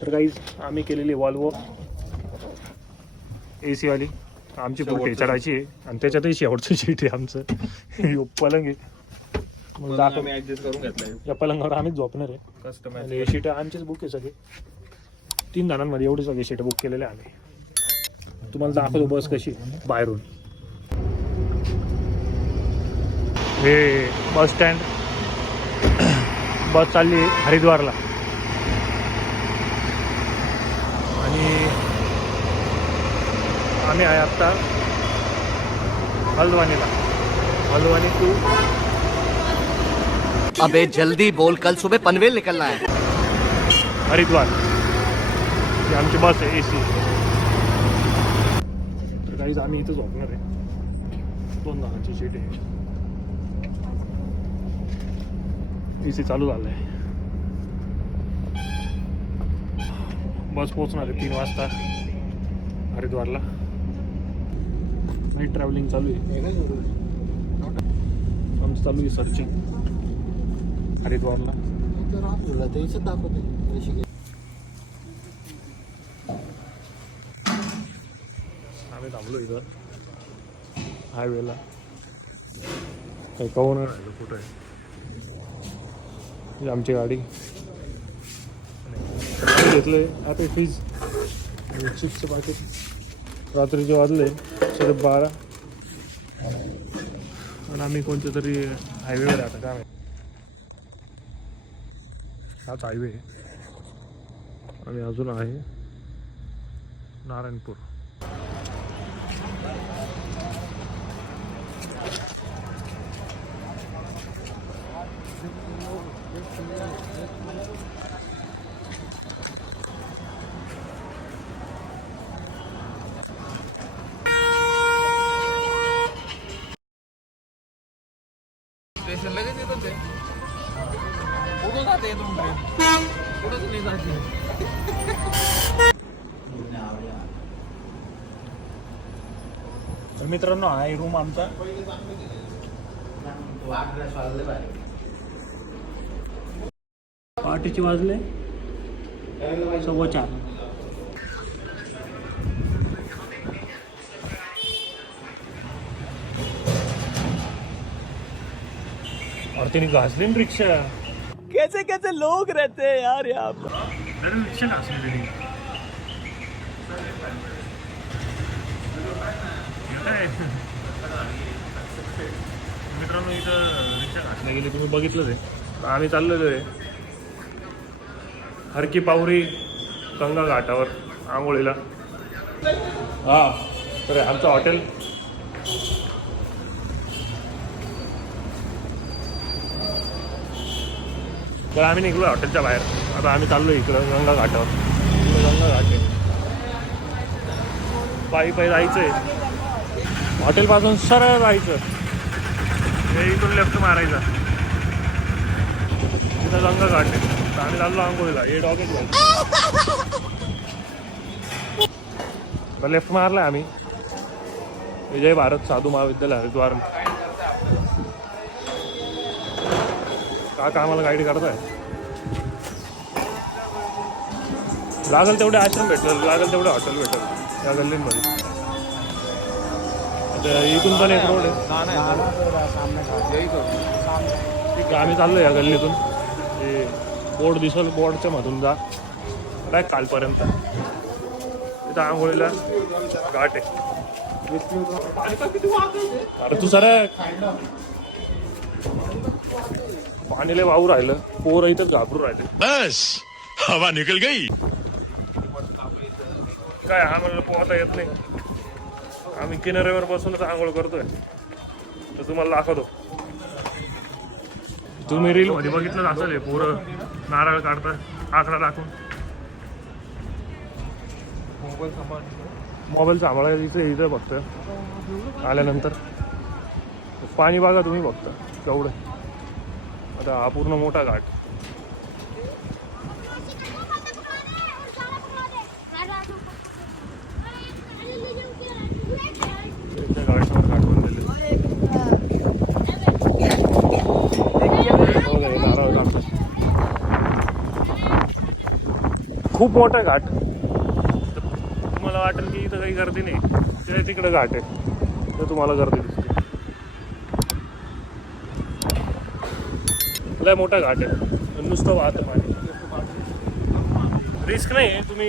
तर काही आम्ही केलेली वॉल्वो AC वाली आमची बुक चढायची आहे आणि त्याच्यातही शेवटची सीट आहे आमचं पलंग आहे. मग आम्ही ऍडजस्ट करून घेतलंय. या पलंगावर आम्हीच झोपणार आहे. कस्टमाइज आणि सीट आमचीच बुक आहे सगळे 3 जणांमध्ये एवढी सगळी सीट बुक केलेले आम्ही. तुम्हाला दाखवतो बस कशी बाहेरून. हे बस स्टँड. बस चालली हरिद्वारला आणि आम्ही आहे आत्ता हल्द्वानीला. हल्द्वानी टू. अबे जल्दी बोल, कल सुबह पनवेल निकलना है. हरिद्वार ही आमची बस आहे AC. तर काहीच आम्ही इथं झोपणार आहे. 2 जणांची सीट आहे. AC चालू झालं आहे. बस पोहोचणार आहे 3 वाजता हरिद्वारला. नाईट ट्रॅव्हलिंग चालू आहे. आमचं चालू आहे सर्चिंग हरिद्वारला. आम्ही थांबलो इथं हायवेला. काही कळून नाही राहिलं कुठं आहे. ही आमची गाडी. आम्ही घेतलं आता फीज चिप्सचं पाकिट. रात्रीचे वाजले 12:30 आणि आम्ही कोणत्या तरी हायवेवर आता काय माहिती. हाच हायवे आणि अजून आहे नारायणपूर. स्टेशन लगेच येतच आहे. कुठं जाते तुम्ही ट्रेन? कुठंच नाही जाते. तर मित्रांनो हा आहे रूम आमचा. पहाटेचे वाजले 4:15. और तेरी घासली ना रिक्षा. कैसे कैसे लोग रहते हैं यार यहाँ पर. रिक्षा घासली तेरी. मित्रांनो इथं रिक्षा घासल्या गेली तुम्ही बघितलं ते. आम्ही चाललेलो आहे हरकी पावरी गंगा घाटावर आंघोळीला. हा तर आमचं हॉटेल. तर आम्ही निघलो हॉटेलच्या बाहेर. आता आम्ही चाललो इकडं गंगा घाटावर. गंगा घाट आहे. पायी जायचं आहे. हॉटेलपासून सरळ जायचं. हे इथून लेफ्ट मारायचा. तिथं गंगा घाट आहे. तर आम्ही चाललो आंघोळीला. हे डॉगेच लेफ्ट मारला आम्ही. विजय भारत साधू महाविद्यालय हरिद्वार. का आम्हाला गाईड करताय. लागेल तेवढे आश्रम भेटलं. लागेल तेवढे हॉटेल भेटल या गल्लींमध्ये. आता इथून पण एक रोड आहे. ठीक आहे आम्ही चाललो या गल्लीतून. हे बोर्ड दिसल. बोर्डच्या मधून जा डायरेक्ट खालपर्यंत. तिथं आंघोळीला घाट आहे. अरे तू सर पाणी लय वाहू राहिलं. पोरं इथंच घाबरू राहिले. बस हवा निकल गई. काय आम्हाला पोहता येत नाही. आम्ही किनाऱ्यावर बसूनच आंघोळ करतोय. तर तुम्हाला दाखवतो. तुम्ही रील मध्ये बघितलं असेल हे पोरं नारळ काढतात आकडा दाखवून. मोबाईल सांभाळायचं इथं बघतं आल्यानंतर. पाणी बघा तुम्ही बघता केवढं. आता हा पूर्ण मोठा घाट. घाटावर घाटून दिले. नारळ काढतात. खूप मोठा घाट. तुम्हाला वाटेल की इथं काही गर्दी नाही, ते तिकडे घाट आहे तर तुम्हाला गर्दी दिसते. लय मोठा घाट आहे, नुसतं वाहतं पाणी. रिस्क नाही आहे. तुम्ही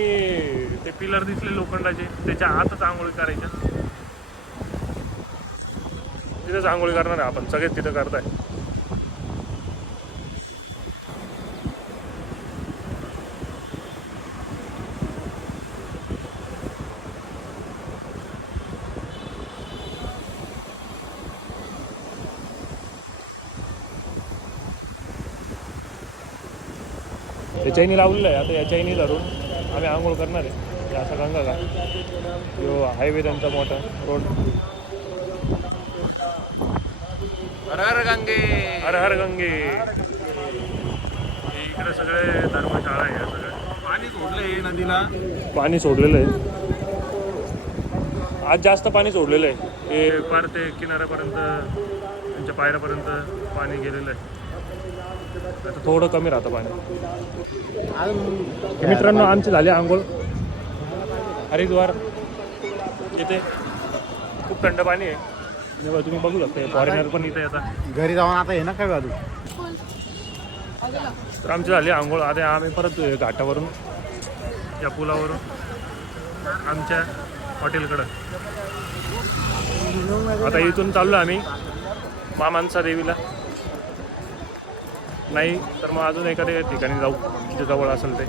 ते पिलर दिसले लोखंडाचे, त्याच्या आतच आंघोळी करायच्या. तिथंच आंघोळी करणार आहे आपण, सगळेच तिथं करताय. ते चैनी लावलेलं आहे. आता या चैनी धरून आम्ही आंघोळ करणार आहे. हे असा गंगा का जो हायवे त्यांचा मोठा रोड. हर हर गंगे. हर हर गंगे. इकडे सगळे धर्मशाळा आहे. सगळं पाणी सोडलंय नदीला. पाणी सोडलेलं आहे. आज जास्त पाणी सोडलेलं आहे. ते पार ते किनाऱ्यापर्यंत, त्यांच्या पायऱ्यापर्यंत पाणी गेलेलं आहे. आता थोडं कमी राहतं पाणी. मित्रांनो, आमची झाली आंघोळ. हरिद्वार इथे खूप थंड पाणी आहे. तुम्ही बघू शकता, फॉरेनर पण इथे येतात. घरी जाऊन आता हे ना काय बाजू. तर आमची झाली आंघोळ. आता आम्ही परत घाटावरून, या पुलावरून आमच्या हॉटेलकडं. आता इथून चाललो आम्ही मामांसा देवीला. नाही तर मग अजून एखाद्या ठिकाणी जाऊ जे जवळ असेल ते.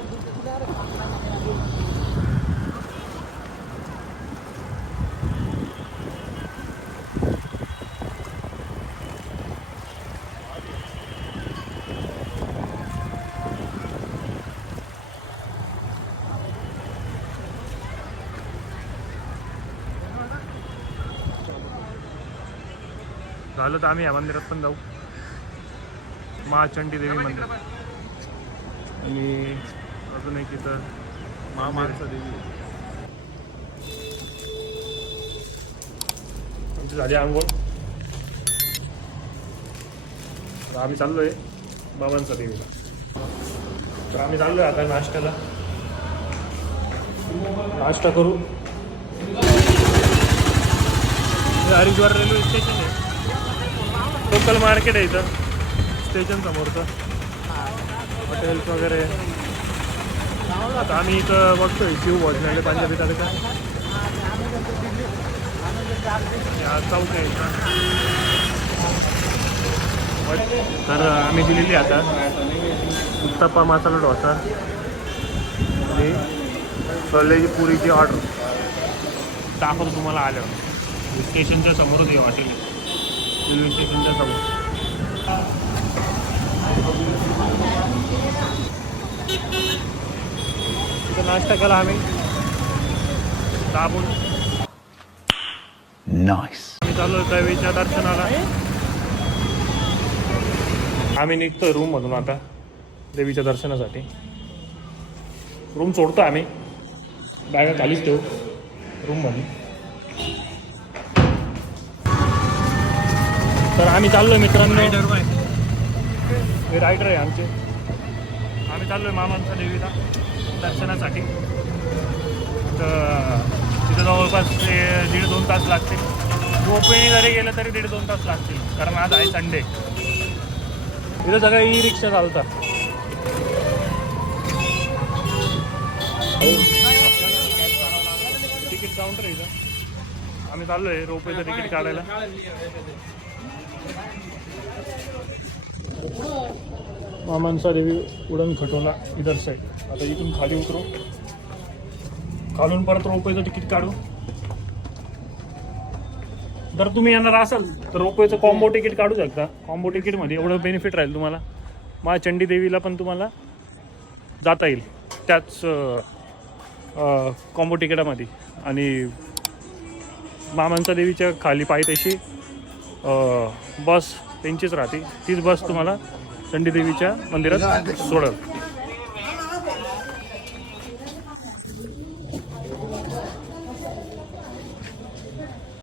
झालं तर आम्ही या मंदिरात पण जाऊ, महाचंडी देवी मंदिर. आणि अजून एक इथं महामानसा देवी. आमची झाली आंघोळ. तर आम्ही चाललो आहे बाबांचा देवीला. तर आम्ही चाललो आहे आता नाश्त्याला. नाश्ता करू. हरिद्वार रेल्वे स्टेशन आहे. लोकल मार्केट आहे इथं स्टेशन समोरचं. हॉटेल्स वगैरे. आता आम्ही इथं बघतोय शिव भोजनालय पंजाबी तडका. चौक आहे इथं. तर आम्ही दिलेली आता उत्तप्पा मसाला डोसा आणि छोलेची पुरीची ऑर्डर. दाखवतो तुम्हाला आल्यावर. स्टेशनच्या समोरच आहे हॉटेल, रेल्वे स्टेशनच्या समोर. तिथं नाश्ता केला आम्ही दाबून. आम्ही चालू देवीच्या दर्शनाला. आम्ही निघतोय रूम मधून आता देवीच्या दर्शनासाठी. रूम सोडतो आम्ही, बॅगा खालीच ठेवू रूम मध्ये. तर आम्ही चाललोय मित्रांनो. हे रायडर आहे आमचे. आम्ही चाललोय मामांचा देवीला दर्शनासाठी. तर तिथं जवळपास 1.5-2 तास लागतील. रोपवेने जरी गेलं तरी 1.5-2 तास लागतील, कारण आज आहे संडे. इथं सगळ्या ई रिक्षा चालतात. तिकीट काउंटर आहे इथं. आम्ही चाललोय रोपवेचं तिकीट काढायला. मामांसा देवी उडण खटोला इधर साईड. आता इथून खाली उतरू, खालून परत रोपवेचं तिकीट काढू. जर तुम्ही येणार असाल तर रोपवेचं कॉम्बो तिकीट काढू शकता. कॉम्बो तिकीटमध्ये एवढं बेनिफिट राहील तुम्हाला. महाचंडी देवीला पण तुम्हाला जाता येईल त्याच कॉम्बो तिकिटामध्ये. आणि मामांसा देवीच्या खाली पायथ्याशी बस त्यांचीच राहते. तीच बस तुम्हाला चंडी देवीच्या मंदिरात सोडल.